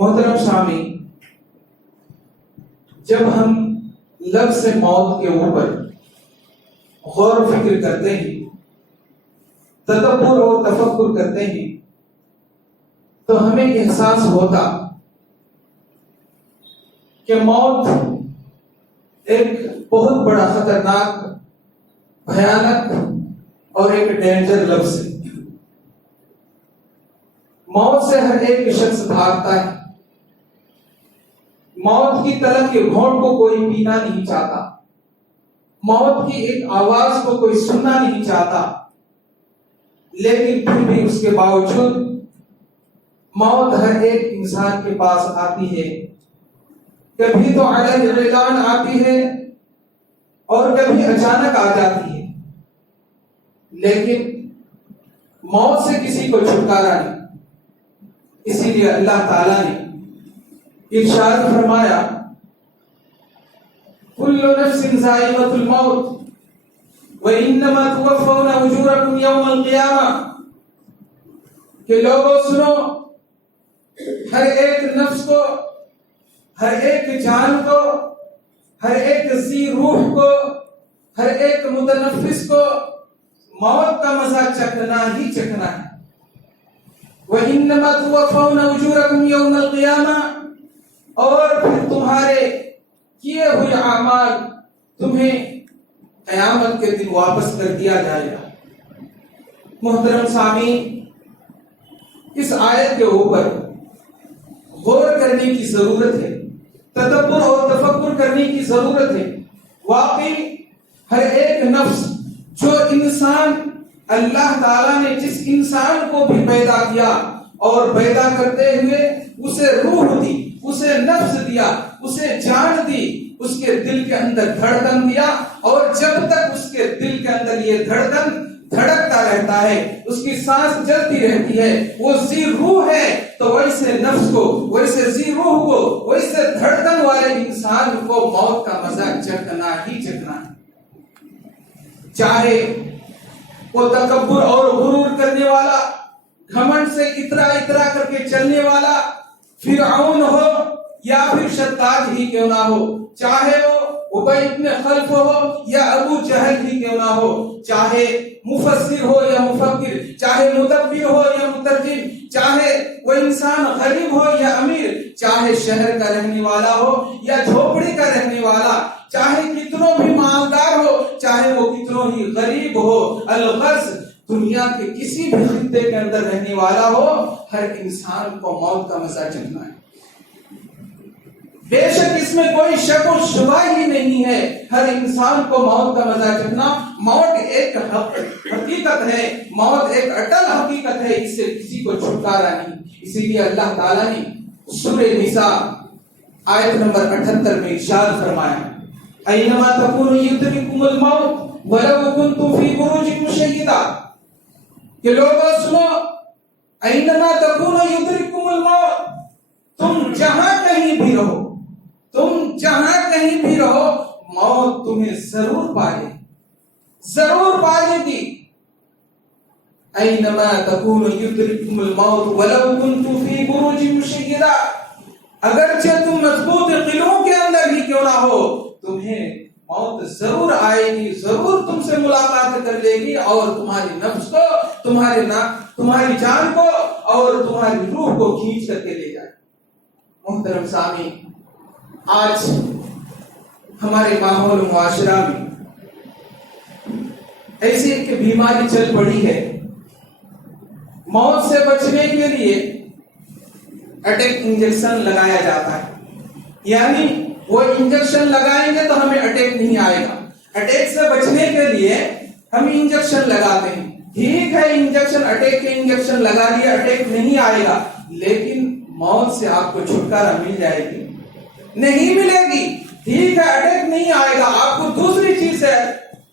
محترم سامعین، جب ہم لفظ موت کے اوپر غور و فکر کرتے ہیں، تدبر اور تفکر کرتے ہیں، تو ہمیں احساس ہوتا کہ موت ایک بہت بڑا خطرناک، بھیانک اور ایک ڈینجر لفظ ہے۔ موت سے ہر ایک شخص بھاگتا ہے۔ موت کی طلب کے گھونٹ کو کوئی پینا نہیں چاہتا، موت کی ایک آواز کو کوئی سننا نہیں چاہتا، لیکن پھر بھی اس کے باوجود موت ہر ایک انسان کے پاس آتی ہے۔ کبھی تو علیہ اعلان آتی ہے اور کبھی اچانک آ جاتی ہے، لیکن موت سے کسی کو چھٹکارا نہیں۔ اسی لیے اللہ تعالیٰ نے ارشاد فرمایا، کل نفس ذائقۃ الموت وانما توفون اجورکم یوم القیامہ، کہ لوگوں سنو، ہر ایک نفس کو، ہر ایک جان کو، ہر ایک ذی روح کو، ہر ایک متنفس کو موت کا مزہ چکھنا ہی چکھنا ہے۔ وَإِنَّمَا تُوَفَّوْنَ أُجُورَكُمْ يَوْمَ الْقِيَامَةِ، اور پھر تمہارے کیے ہوئے اعمال تمہیں قیامت کے دن واپس کر دیا جائے گا۔ محترم سامعین، اس آیت کے اوپر غور کرنے کی ضرورت ہے، تدبر اور تفکر کرنے کی ضرورت ہے۔ واقعی ہر ایک نفس، جو انسان اللہ تعالیٰ نے جس انسان کو بھی پیدا کیا اور پیدا کرتے ہوئے اسے روح دی، اسے نفس دیا، اسے جان دی، اس کے دل کے اندر دھڑکن دیا، اور جب تک اس کے دل کے اندر یہ دھڑکن دھڑکتا رہتا ہے، اس کی سانس چلتی رہتی ہے، وہ ذی روح ہے، تو ویسے نفس کو، ویسے ذی روح کو، ویسے دھڑکن والے انسان کو موت کا مزہ چکھنا ہی چکھنا ہے۔ چاہے وہ تکبر اور غرور کرنے والا، گھمنڈ سے اترا اترا کر کے چلنے والا فرعون ہو یا پھر شداد ہی کیوں نہ ہو، چاہے وہ ابی بن خلف ہو یا ابو جہل ہی کیوں نہ ہو، چاہے مفسر ہو یا مفکر، چاہے مدبر ہو یا مترجم، چاہے وہ انسان غریب ہو یا امیر، چاہے شہر کا رہنے والا ہو یا جھوپڑی کا رہنے والا، چاہے کتنوں بھی مالدار ہو، چاہے وہ کتنوں ہی غریب ہو، الغرض دنیا کے کسی بھی خطے کے اندر رہنے والا ہو، ہر انسان کو موت کا مزہ چکھنا ہے۔ بے شک اس میں کوئی شک و شبہ ہی نہیں ہے، ہر انسان کو موت کا مزہ چکھنا۔ موت ایک حقیقت ہے، موت ایک اٹل حقیقت ہے، اس سے کسی کو چھٹکارا نہیں۔ اسی لیے اللہ تعالیٰ نے سورہ نساء آیت نمبر 78 میں ارشاد فرمایا، اینما تکونوا یدرککم الموت ولو کنتم فی بروج مشیدہ، کہ لوگوں سنو، اینما تکونوا یدرککم الموت، تم جہاں کہیں بھی رہو، تم جہاں کہیں بھی رہو، موت تمہیں ضرور پائے، ضرور پائے گی۔ اینما تکونوا یدرککم الموت ولو کنتم فی بروج مشیدہ، اگرچہ تم مضبوط قلعوں کے اندر ہی کیوں نہ ہو، تمہیں موت ضرور آئے گی، ضرور تم سے ملاقات کر لے گی، اور تمہاری نفس کو، تمہاری جان کو اور تمہاری روح کو کھینچ کر کے لے جائے۔ محترم سامعین، آج ہمارے ماحول و معاشرہ میں ایسی ایک بیماری چل پڑی ہے، موت سے بچنے کے لیے اٹیک انجیکشن لگایا جاتا ہے، یعنی وہ انجیکشن لگائیں گے تو ہمیں اٹیک نہیں آئے گا، اٹیک سے بچنے کے لیے ہم انجیکشن لگاتے ہیں۔ ٹھیک ہے، انجیکشن، اٹیک کے انجیکشن لگا لیے، اٹیک نہیں آئے گا، لیکن موت سے آپ کو چھٹکارا مل جائے گی؟ نہیں ملے گی۔ ٹھیک ہے، اٹیک نہیں آئے گا، آپ کو دوسری چیز ہے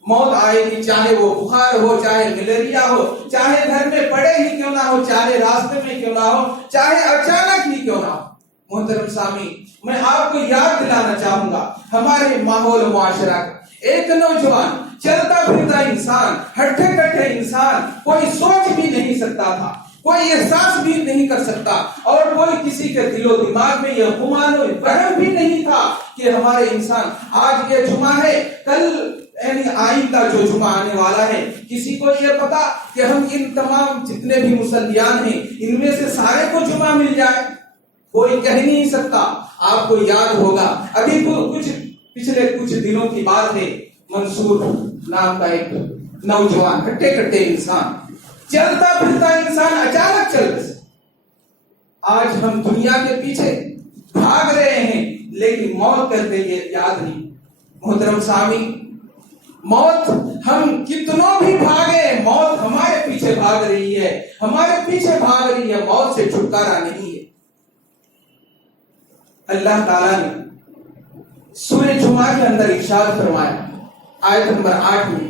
موت آئے گی، چاہے وہ بخار ہو، چاہے ملیریا ہو، چاہے گھر میں پڑے ہی کیوں نہ ہو، چاہے راستے میں کیوں نہ ہو، چاہے اچانک ہی کیوں نہ ہو۔ محترم سامعین، میں آپ کو یاد دلانا چاہوں گا ہمارے ماحول و معاشرہ کا ایک نوجوان، چلتا پھرتا انسان، ہٹھے کٹھے انسان، کوئی سوچ بھی نہیں سکتا تھا، کوئی احساس بھی نہیں کر سکتا، اور کوئی کسی کے دل و دماغ میں یہ گمان و وہم بھی نہیں تھا کہ ہمارے انسان آج یہ جمعہ ہے، کل یعنی آئندہ جو جمعہ آنے والا ہے، کسی کو یہ پتا کہ ہم ان تمام جتنے بھی مسلیان ہیں ان میں سے سارے کو جمعہ مل جائے؟ کوئی کہہ نہیں سکتا۔ آپ کو یاد ہوگا ابھی پچھلے کچھ دنوں کی بات ہے، منصور نام کا ایک نوجوان کٹے کٹے انسان، چلتا پھرتا انسان اچانک چل بسا۔ آج ہم دنیا کے پیچھے بھاگ رہے ہیں لیکن موت کرتے یہ یاد نہیں۔ محترم سامعین، موت ہم کتنوں بھی بھاگے، موت ہمارے پیچھے بھاگ رہی ہے، ہمارے پیچھے بھاگ رہی ہے، موت سے چھٹکارا نہیں ہے۔ اللہ تعالیٰ نے سورہ جمعہ کے اندر ارشاد فرمایا آیت نمبر 8 میں،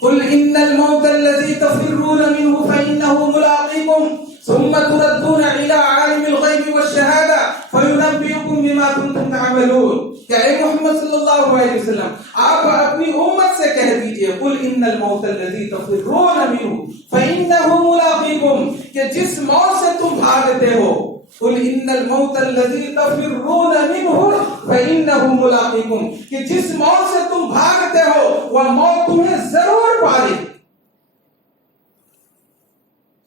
قل ان الموت الذي تفرون منه فانه ملاقيكم ثم تردون الى عالم الغيب والشهاده فينبئكم بما كنتم تعملون۔ کہ اے محمد صلی اللہ علیہ وسلم آپ اپنی امت سے کہہ دیجئے، قل ان الموت الذي تفرون منه فانه ملاقيكم، کہ جس موت سے تم بھاگتے ہو، قل ان الموت الذي تفرون منه فانه ملاقيكم، کہ جس موت سے تم بھاگتے ہو وہ موت تمہیں ضرور پائے۔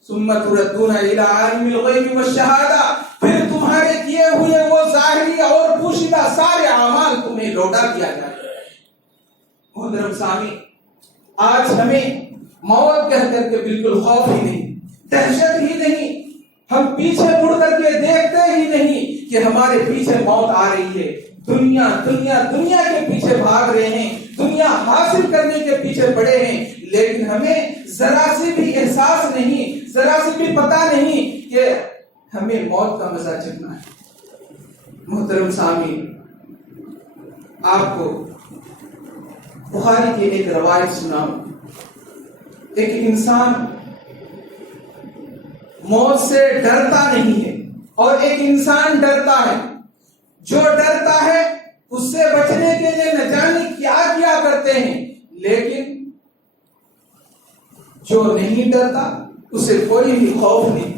ثم تردون الى عالم الغیب والشہادہ، پھر تمہارے کیے ہوئے وہ ظاہری اور پوشیدہ سارے اعمال تمہیں لوٹا دیا جائے گا۔ محترم سامعین، آج ہمیں موت کہہ کر کے بالکل خوف ہی نہیں، دہشت ہی نہیں، ہم پیچھے مڑ کر کے دیکھتے ہی نہیں کہ ہمارے پیچھے موت آ رہی ہے۔ دنیا دنیا دنیا کے پیچھے بھاگ رہے ہیں، دنیا حاصل کرنے کے پیچھے پڑے ہیں، لیکن ہمیں ذرا سے بھی احساس نہیں، ذرا سے بھی پتا نہیں کہ ہمیں موت کا مزہ چکھنا ہے۔ محترم سامعین، آپ کو بخاری کی ایک روایت سناؤں۔ ایک انسان موت سے ڈرتا نہیں ہے اور ایک انسان ڈرتا ہے۔ جو ڈرتا ہے اس سے بچنے کے لیے نہ جانے کیا کیا کرتے ہیں، لیکن جو نہیں ڈرتا اسے کوئی بھی خوف نہیں،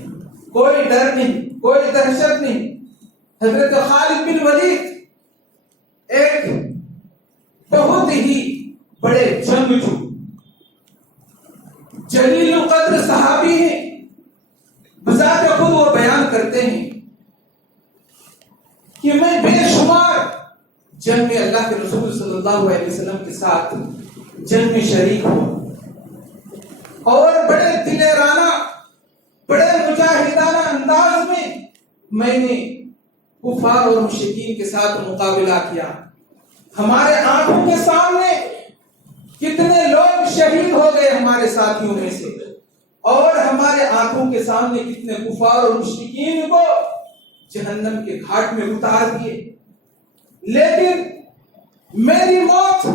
کوئی ڈر نہیں، کوئی دہشت نہیں۔ حضرت خالد بن ولید ایک بہت ہی بڑے جنگجو جلیل القدر صحابی ہیں، بذات خود وہ بیان کرتے ہیں کہ میں بے شمار جنگ میں اللہ کے رسول صلی اللہ علیہ وسلم کے ساتھ جنگ میں شریک ہوا، اور بڑے دلیرانہ، بڑے مجاہدانہ انداز میں نے کفار اور مشرکین کے ساتھ مقابلہ کیا۔ ہمارے آنکھوں کے سامنے کتنے لوگ شہید ہو گئے ہمارے ساتھیوں میں سے، اور ہمارے آنکھوں کے سامنے کتنے کفار اور مشرکین کو جہنم کے گھاٹ میں اتار دیے۔ لیکن میری موت،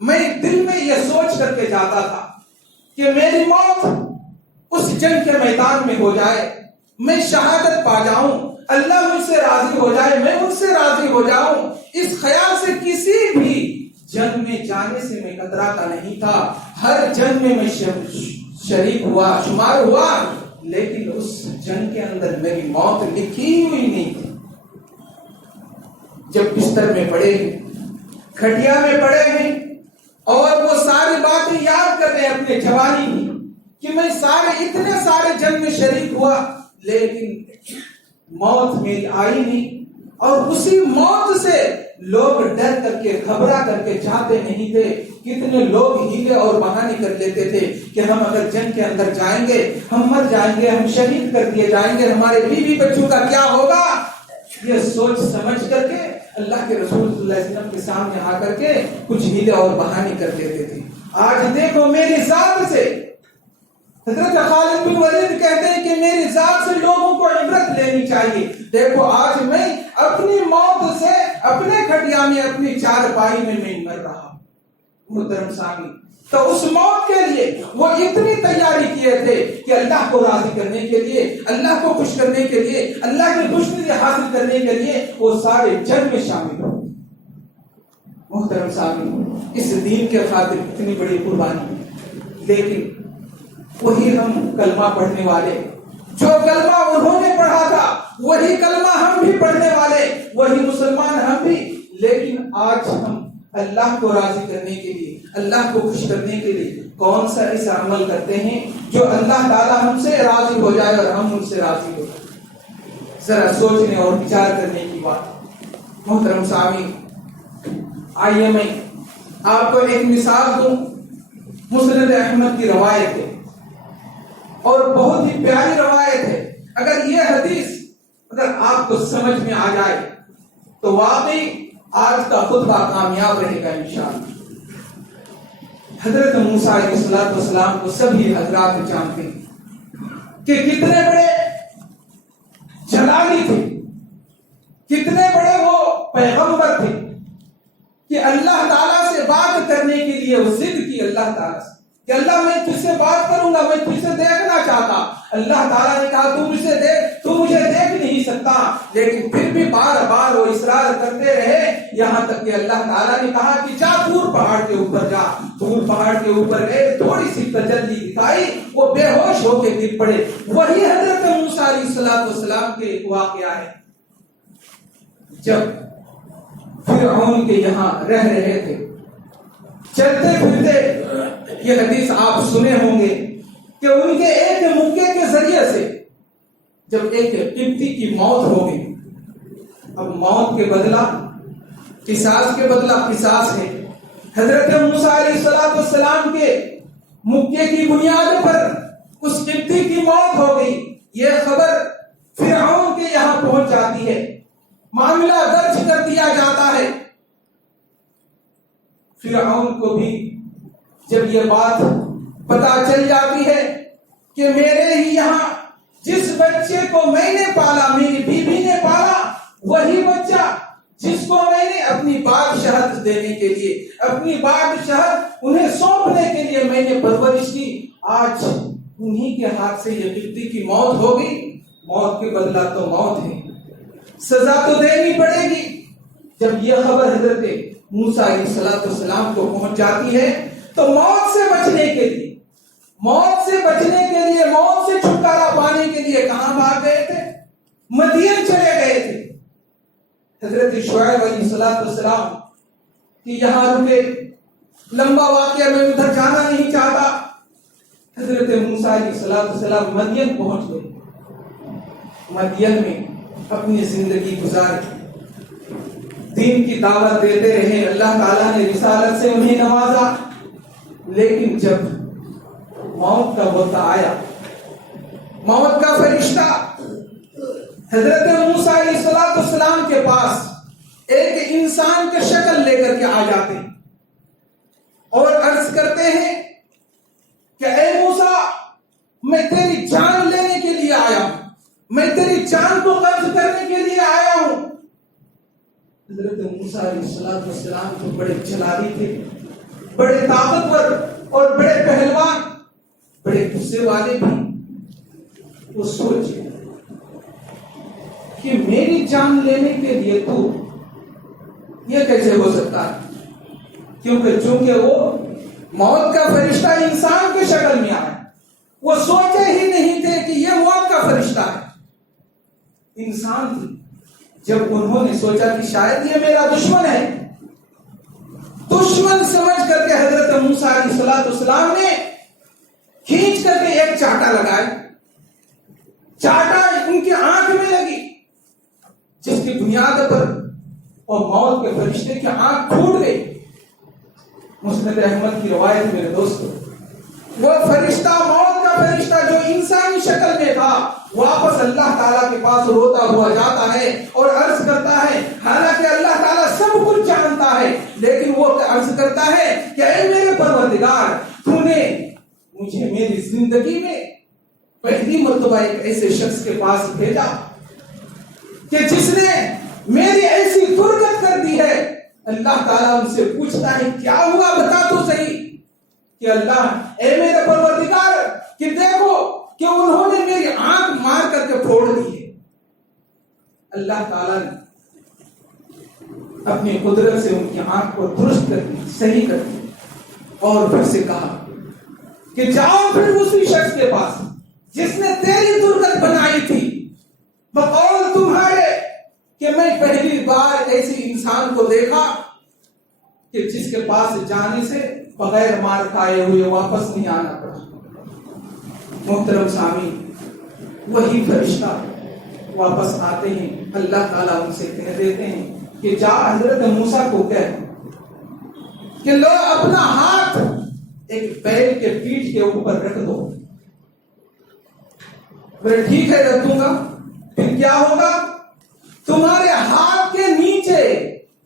میں دل میں یہ سوچ کر کے جاتا تھا کہ میری موت اس جنگ کے میدان میں ہو جائے، میں شہادت پا جاؤں، اللہ مجھ سے راضی ہو جائے، میں ان سے راضی ہو جاؤں۔ اس خیال سے کسی بھی جنگ میں جانے سے میں کتراتا نہیں تھا۔ ہر جنگ میں شریک ہوا، شمار ہوا، لیکن اس جنگ کے اندر میری موت لکھی ہوئی نہیں تھی۔ جب بستر میں پڑے ہیں، کھٹیا میں پڑے ہیں، اور وہ ساری باتیں یاد کر رہے ہیں اپنے جوانی کی کہ میں اتنے سارے جنگ میں شریک ہوا، لیکن موت میری آئی نہیں، اور اسی موت سے لوگ ڈر کر کے، گھبرا کر کے جاتے نہیں تھے۔ کتنے لوگ ہیلے اور بہانے کر لیتے تھے کہ ہم اگر جنگ کے اندر جائیں گے ہم مر جائیں گے، ہم شہید کر دیے جائیں گے، ہمارے بیوی بچوں کا کیا ہوگا۔ یہ سوچ سمجھ کر کے اللہ کے رسول صلی اللہ علیہ وسلم کے سامنے آ کر کے کچھ ہیلے اور بہانے کر لیتے تھے۔ آج دیکھو میری ذات سے، حضرت خالد بن ولید کہتے ہیں کہ میری ذات سے لوگوں کو عبرت لینی چاہیے۔ دیکھو آج میں اپنی موت سے اپنے کھٹیا میں، اپنی چارپائی میں مر رہا ہوں۔ محترم سامعین، تو اس موت کے لیے وہ اتنی تیاری کیے تھے کہ اللہ کو راضی کرنے کے لیے، اللہ کو خوش کرنے کے لیے، اللہ کی خوشنودی حاصل کرنے کے لیے وہ سارے جنگ میں شامل ہوئے۔ محترم سامعین، اس دین کے خاطر اتنی بڑی قربانی، لیکن وہی ہم کلمہ پڑھنے والے، جو کلمہ انہوں نے پڑھا تھا وہی کلمہ ہم بھی پڑھنے والے، وہی مسلمان ہم بھی۔ لیکن آج ہم اللہ کو راضی کرنے کے لیے، اللہ کو خوش کرنے کے لیے کون سا ایسا عمل کرتے ہیں جو اللہ تعالیٰ ہم سے راضی ہو جائے اور ہم ان سے راضی ہو جائے؟ ذرا سوچنے اور وچار کرنے کی بات۔ محترم سامعین، آئیے میں آپ کو ایک مثال دوں۔ مسند احمد کی روایت ہے اور بہت ہی پیاری روایت ہے۔ اگر یہ حدیث اگر آپ کو سمجھ میں آ جائے تو واقعی آج کا خطبہ کامیاب رہے گا انشاءاللہ۔ حضرت موسیٰ علیہ السلام کو سبھی حضرات جانتے ہیں کہ کتنے بڑے جلالی تھے، کتنے بڑے وہ پیغمبر تھے کہ اللہ تعالیٰ سے بات کرنے کے لیے وہ ضد کی اللہ تعالیٰ سے کہ اللہ میں تجھ سے بات کروں گا، میں تجھ سے دیکھنا چاہتا۔ اللہ تعالیٰ نے کہا تو مجھے دیکھ نہیں سکتا، لیکن پھر بھی بار بار وہ اصرار کرتے رہے، یہاں تک کہ اللہ تعالیٰ نے کہا کہ جا طور پہاڑ کے اوپر جا۔ طور پہاڑ کے اوپر گئے، تھوڑی سی تجلی دکھائی، وہ بے ہوش ہو کے گر پڑے۔ وہی حضرت موسیٰ علیہ السلام کے واقعہ ہے جب فرعون کے یہاں رہ رہے تھے، چلتے پھرتے۔ یہ حدیث آپ سنے ہوں گے کہ ان کے ایک مکے کے ذریعے سے جب ایک قبطی کی موت ہو گئی، اب موت کے بدلہ قصاص کے بدلہ قصاص ہے۔ حضرت موسیٰ علیہ السلام کے مکے کی بنیاد پر اس قبطی کی موت ہو گئی۔ یہ خبر فرعون کے یہاں پہنچ جاتی ہے، معاملہ درج کر دیا جاتا ہے۔ فرعون کو بھی جب یہ بات پتا چل جاتی ہے کہ میرے ہی یہاں جس بچے کو میں نے پالا، میری بیوی نے پالا، وہی بچہ جس کو میں نے اپنی بادشاہت دینے کے لیے، اپنی بادشاہت انہیں سونپنے کے لیے میں نے پرورش کی، آج انہی کے ہاتھ سے یہ قبطی کی موت ہو گئی۔ موت کے بدلہ تو موت ہے، سزا تو دینی پڑے گی۔ جب یہ خبر حضرت موسیٰ علیہ السلام کو پہنچ جاتی ہے تو موت سے بچنے کے لیے، موت سے چھٹکارا پانے کے لیے کہاں بھاگ گئے تھے؟ مدین چلے گئے تھے۔ حضرت شعیب علیہ السلام کہ یہاں رکے، لمبا واقعہ میں ادھر جانا نہیں چاہتا۔ حضرت موسیٰ علیہ السلام مدین پہنچ گئے، مدین میں اپنی زندگی گزاری، دین کی دعوت دیتے رہے، اللہ تعالیٰ نے رسالت سے انہیں نوازا۔ لیکن جب موت کا وقت آیا، موت کا فرشتہ حضرت موسیٰ علیہ السلام کے پاس ایک انسان کی شکل لے کر کے آ جاتے ہیں اور عرض کرتے ہیں کہ اے موسیٰ، میں تیری جان لینے کے لیے آیا ہوں، میں تیری جان کو قبض کرنے کے لیے آیا ہوں۔ حضرت موسیٰ علیہ السلام تو بڑے جلالی تھے، بڑے طاقتور اور بڑے پہلوان، بڑے غصے والے بھی۔ وہ سوچے کہ میری جان لینے کے لیے تو یہ کیسے ہو سکتا ہے؟ چونکہ وہ موت کا فرشتہ انسان کی شکل میں آیا، وہ سوچے ہی نہیں تھے کہ یہ موت کا فرشتہ ہے، انسان تھی۔ جب انہوں نے سوچا کہ شاید یہ میرا دشمن ہے، دشمن سمجھ کر کے حضرت موسیٰ علیہ السلام نے کھینچ کر کے ایک چاٹا لگایا، چاٹا ان کی آنکھ میں لگی، جس کی بنیاد پر اور موت کے فرشتے کی آنکھ پھوٹ گئی۔ مسند احمد کی روایت میرے دوستو، وہ فرشتہ، موت کا فرشتہ جو انسانی شکل میں تھا، واپس اللہ تعالیٰ کے پاس روتا ہوا جاتا ہے اور عرض کرتا ہے، حالانکہ اللہ تعالیٰ سب کچھ جانتا ہے، لیکن وہ عرض کرتا ہے کہ اے میرے پروردگار، تو نے مجھے میری زندگی میں پہلی مرتبہ ایک ایسے شخص کے پاس بھیجا کہ جس نے میری ایسی فرقت کر دی ہے۔ اللہ تعالیٰ ان سے پوچھتا ہے کیا ہوا، بتا تو صحیح۔ کہ اللہ، اے میرے پروردگار، کہ دیکھو کہ انہوں نے میری آنکھ مار کر کے پھوڑ دی ہے۔ اللہ تعالیٰ نے اپنی قدرت سے ان کی آنکھ کو درست کر دی، صحیح کر دی، اور پھر سے کہا کہ کہ جاؤ پھر اسی شخص کے پاس جس نے تیری تربت بنائی تھی بقول تمہارے کہ میں پہلی بار ایسی انسان کو دیکھا کہ جس کے پاس جانے سے بغیر مار کھائے ہوئے واپس نہیں آنا پڑا۔ محترم سامعین، وہی فرشتہ واپس آتے ہیں، اللہ تعالیٰ ان سے کہہ دیتے ہیں کہ جا حضرت موسیٰ کو کہہ کہ لو اپنا ہاتھ ایک بیل کے پیٹھ کے اوپر رکھ دو۔ پھر ٹھیک ہے رکھ دوں گا۔ پھر کیا ہوگا؟ تمہارے ہاتھ کے نیچے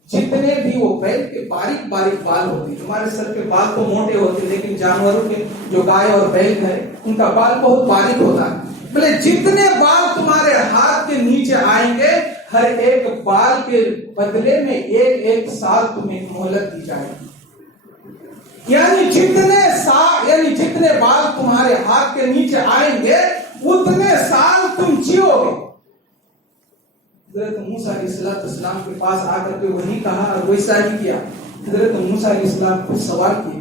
جتنے بھی وہ بیل کے باریک باریک بال ہوتے ہیں، ہمارے سر کے بال تو موٹے ہوتے ہیں لیکن جانوروں کے جو گائے اور بیل ہے ان کا بال بہت باریک ہوتا ہے، بولے جتنے بال تمہارے ہاتھ کے نیچے آئیں گے ہر ایک بال کے بدلے میں ایک ایک سال تمہیں مہلت دی جائے گی۔ یعنی جتنے بال تمہارے ہاتھ کے نیچے آئیں گے اتنے سال تم جیو گے۔ حضرت موسیٰ علیہ السلام کے پاس آ کر کے وہی کہا اور ویسا ہی کیا۔ حضرت موسیٰ علیہ السلام کو سوال کیے،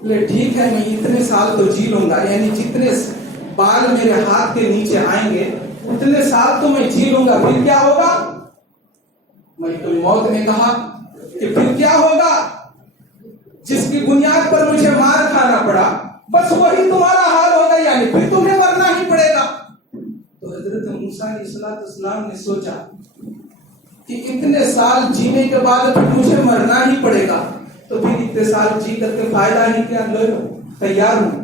بولے ٹھیک ہے میں اتنے سال تو جی لوں گا، یعنی جتنے بال میرے ہاتھ کے نیچے آئیں گے اتنے سال تو میں جی لوں گا، پھر کیا ہوگا؟ ملک الموت نے کہا کہ پھر کیا ہوگا؟ جس کی بنیاد پر مجھے مار کھانا پڑا بس وہی تمہارا حال ہوگا، یعنی پھر تمہیں مرنا ہی پڑے گا۔ تو حضرت موسیٰ علیہ السلام نے سوچا کہ اتنے سال جینے کے بعد پھر مجھے مرنا ہی پڑے گا تو پھر اتنے سال جی کر کے فائدہ ہی کیا، لو تیار ہوں۔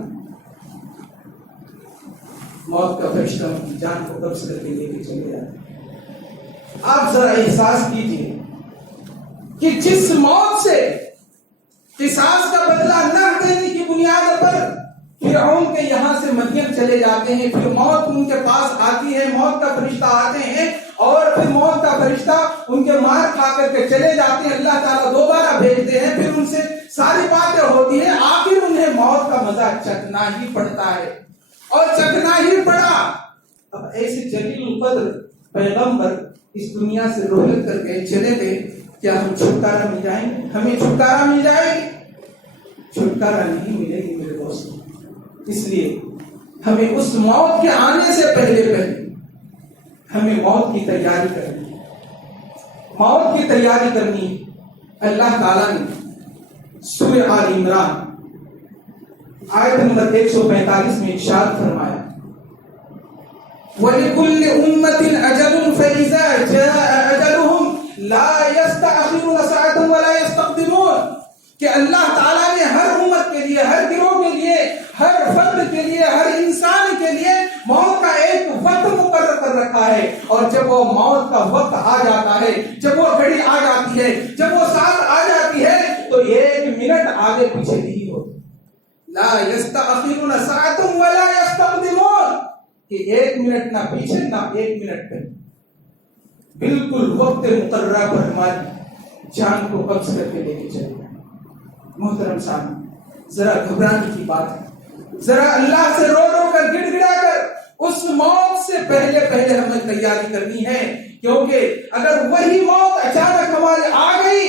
موت کا فرشتہ ان کی جان کو قبض کر کے لے کے چلے جاتے۔ آپ ذرا احساس کیجئے کہ جس موت سے قصاص کا بدلہ نہ دینے کی بنیاد پر فرعون کے یہاں سے مدین چلے جاتے ہیں، پھر موت ان کے پاس آتی ہے، موت کا فرشتہ آتے ہیں اور پھر موت کا فرشتہ ان کے مار کھا کر کے چلے جاتے ہیں، اللہ تعالیٰ دوبارہ بھیجتے ہیں، پھر ان سے ساری باتیں ہوتی ہیں، آخر انہیں موت کا مزہ چکھنا ہی پڑتا ہے اور چکھنا ہی پڑا۔ اب ایسے جلیل القدر پیغمبر اس دنیا سے رحلت کر کے چلے گئے، کیا ہم چھٹکارا مل جائیں گے؟ ہمیں چھٹکارا مل جائے گی؟ چھٹکارا نہیں ملے گی میرے دوست۔ اس لیے ہمیں اس موت کے آنے سے پہلے ہمیں موت کی تیاری کرنی ہے۔ موت کی تیاری کرنی ہے۔ اللہ تعالیٰ نے سورہ آل عمران آیت نمبر 145 میں ارشاد فرمایا، وَلِكُلِّ أُمَّةٍ أَجَلٌ فَإِذَا جَاءَ أَجَلُهُمْ لَا يَسْتَأْخِرُونَ سَاعَةً وَلَا يَسْتَقْدِمُونَ، کہ اللہ تعالیٰ نے ہر امت کے لیے، ہر گروہ کے لیے، ہر فرد کے لیے، ہر انسان کے لیے موت کا ایک وقت مقرر کر رکھا ہے، اور جب وہ موت کا وقت آ جاتا ہے، جب وہ گھڑی آ جاتی ہے، جب وہ ساتھ آ جاتی ہے تو ایک منٹ آگے پیچھے نہیں ہوتی۔ لا يستأخرون ساعة ولا يستقدمون، کہ ایک منٹ نہ پیچھے نہ ایک منٹ پہ، بالکل وقت مقررہ پر ہماری جان کو قبض کر کے لے کے چلے جائیں۔ محترم سامعین، ذرا گھبرانے کی بات ہے، ذرا اللہ سے رو رو کر گڑ گڑا کر اس موت سے پہلے ہمیں تیاری کرنی ہے، کیونکہ اگر وہی موت اچانک ہمارے آ گئی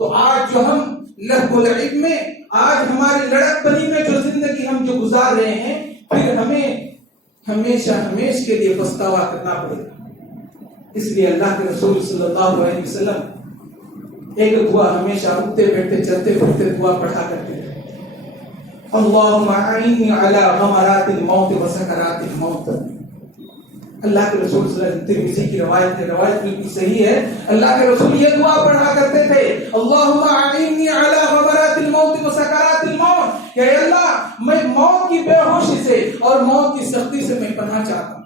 تو آج جو ہم لہو لعب میں، آج ہماری لڑک بنی میں جو زندگی ہم جو گزار رہے ہیں، پھر ہمیں ہمیشہ کے لیے پچھتاوا کرنا پڑے گا۔ اس لیے اللہ کے رسول صلی اللہ علیہ وسلم ایک دعا ہمیشہ اٹھتے بیٹھتے چلتے پھرتے دعا پڑھا کرتے تھے، اللہم اعنی علی غمرات الموت و سکرات الموت۔ اللہ کے رسول صلی اللہ علیہ وسلم، ترمذی کی روایت ہے، روایت بالکل صحیح ہے، اللہ کے رسول یہ دعا پڑھا کرتے تھے، اللہم اعنی علی غمرات الموت و سکرات الموت، کہ اللہ میں موت کی بے ہوشی سے اور موت کی سختی سے میں پناہ چاہتا ہوں۔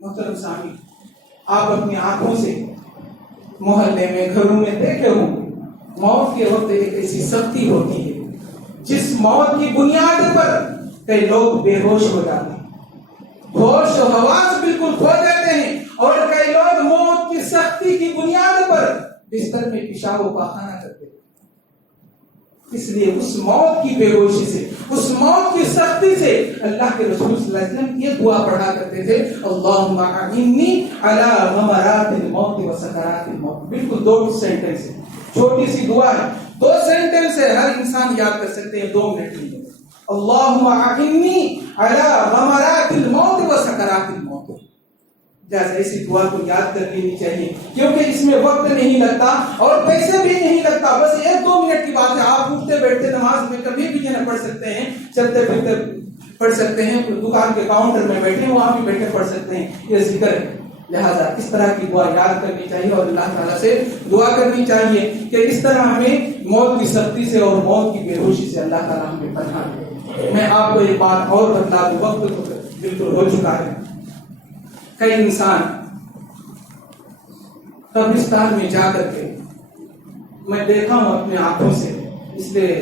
محترم سامعین، آپ اپنی آنکھوں سے محلے میں، گھروں میں دیکھے ہوں گے، موت کے وقت ایک ایسی سختی ہوتی ہے جس موت کی بنیاد پر کئی لوگ بے ہوش ہو جاتے ہیں، ہوش و حواس بالکل کھو دیتے ہیں، اور کئی لوگ موت کی سختی کی بنیاد پر بستر میں پیشاب و پاخانہ کرتے ہیں۔ اس لیے اس موت کی بے ہوشی سے، اس موت کی سختی سے اللہ کے رسول صلی اللہ علیہ وسلم یہ دعا پڑھا کرتے تھے، اللہم اعنی علی غمرات الموت و سکرات الموت۔ بالکل 2 سینٹنس ہے، چھوٹی سی دعا ہے، 2 سینٹنس ہے، ہر انسان یاد کر سکتے ہیں 2 منٹ میں۔ اللہم اعنی علی غمرات الموت و سکرات الموت. جیسے ایسی دعا کو یاد کر لینی چاہیے کیونکہ اس میں وقت نہیں لگتا اور پیسے بھی نہیں لگتا. بس 1-2 منٹ کی بات ہے. آپ اٹھتے بیٹھتے نماز میں کبھی بھی یہ پڑھ سکتے ہیں, چلتے پھرتے پڑھ سکتے ہیں, دکان کے کاؤنٹر میں بیٹھے وہاں بھی بیٹھے پڑھ سکتے ہیں. یہ ذکر ہے. لہٰذا اس طرح کی دعا یاد کرنی چاہیے اور اللہ تعالیٰ سے دعا کرنی چاہیے کہ اس طرح ہمیں موت کی سختی سے اور موت کی بے ہوشی سے اللہ تعالیٰ ہمیں پناہ دے. میں آپ کو ایک بات اور بتلا دوں, وقت تو بالکل ہو چکا ہے. کئی انسان قبرستان میں جا کر کے, میں دیکھا ہوں اپنے آنکھوں سے, اس لیے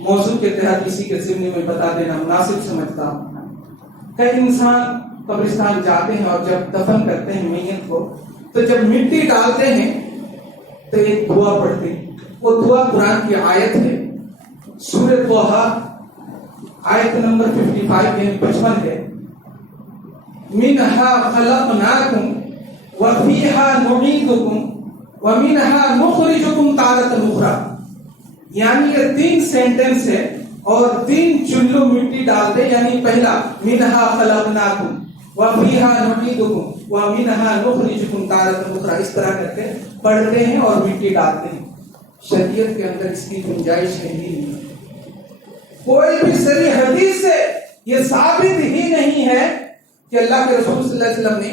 موضوع کے تحت اسی کے ضمن میں بتا دینا مناسب سمجھتا ہوں. کئی انسان قبرستان جاتے ہیں اور جب دفن کرتے ہیں میت کو تو جب مٹی ڈالتے ہیں تو ایک دعا پڑھتے ہیں. وہ دعا قرآن کی آیت ہے, سورۃ طٰہٰ آیت نمبر 55 ہے. منہا خلقناکم وفیہا نعیدکم ومنہا نخرجکم تارۃ اخری. یعنی یہ 3 سینٹنس ہے اور 3 چلو مٹی ڈالتے, یعنی پہلا منہا خلقناکم وفیہا نعیدکم ومنہا نخرجکم تارۃ اخری. اس طرح کر کے پڑھتے ہیں اور مٹی ڈالتے ہیں. شریعت کے اندر اس کی گنجائش ہے ہی نہیں. کوئی بھی صحیح حدیث سے یہ ثابت ہی نہیں ہے کہ اللہ کے رسول صلی اللہ علیہ وسلم نے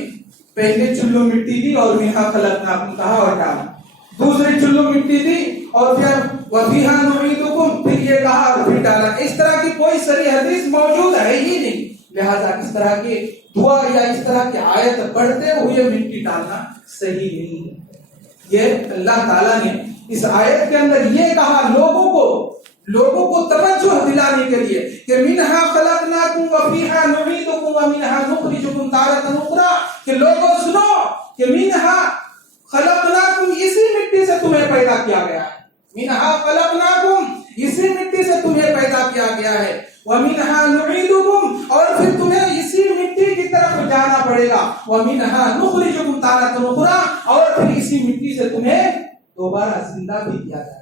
پہلے چلو مٹی دی اور منہا خلقناکم کہا اور ڈالا, دوسری چلو مٹی دی اور پھر وفیہا نعیدکم پھر یہ کہا اور پھر ڈالا. اس طرح کی کوئی صحیح حدیث موجود ہے ہی نہیں. لہذا اس طرح کی دعا یا اس طرح کی آیت پڑھتے ہوئے مٹی ڈالنا صحیح نہیں ہے. یہ اللہ تعالیٰ نے اس آیت کے اندر یہ کہا لوگوں کو توجہ دلانے کے لیے کہ منہا خلقناکم وفیہا نعیدکم ومنہا نخرجکم تارۃ اخری, کہ لوگوں سنو کہ منہا خلقناکم اسی مٹی سے تمہیں پیدا کیا گیا ہے. منہا خلقناکم اسی مٹی سے تمہیں پیدا کیا گیا ہے. ومنہا نعیدکم اور پھر تمہیں اسی مٹی کی طرف جانا پڑے گا. ومنہا نخرجکم تارۃ اخری اور پھر اسی مٹی سے تمہیں دوبارہ زندہ بھی کیا جائے.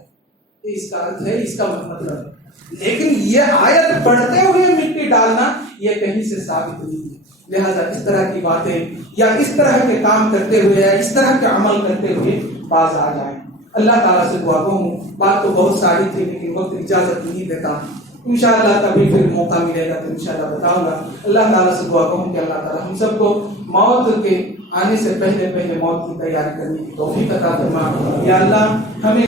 اس کا ارتھ ہے, اس کا مطلب ہے. لیکن یہ آیت پڑھتے ہوئے مٹی ڈالنا یہ کہیں سے ثابت نہیں ہے. لہذا اس طرح کی باتیں یا اس طرح کے کام کرتے ہوئے یا اس طرح کے عمل کرتے ہوئے باز آ جائیں. اللہ تعالیٰ سے دعا کروں. بات تو بہت ساری تھی لیکن وقت اجازت نہیں دیتا. انشاءاللہ کبھی پھر موقع ملے گا تو انشاءاللہ بتاؤں گا. اللہ تعالیٰ سے دعا کروں کہ اللہ تعالیٰ ہم سب کو موت کے آنے سے پہلے موت کی تیاری کرنے کی توفیق عطا فرما. یا اللہ ہمیں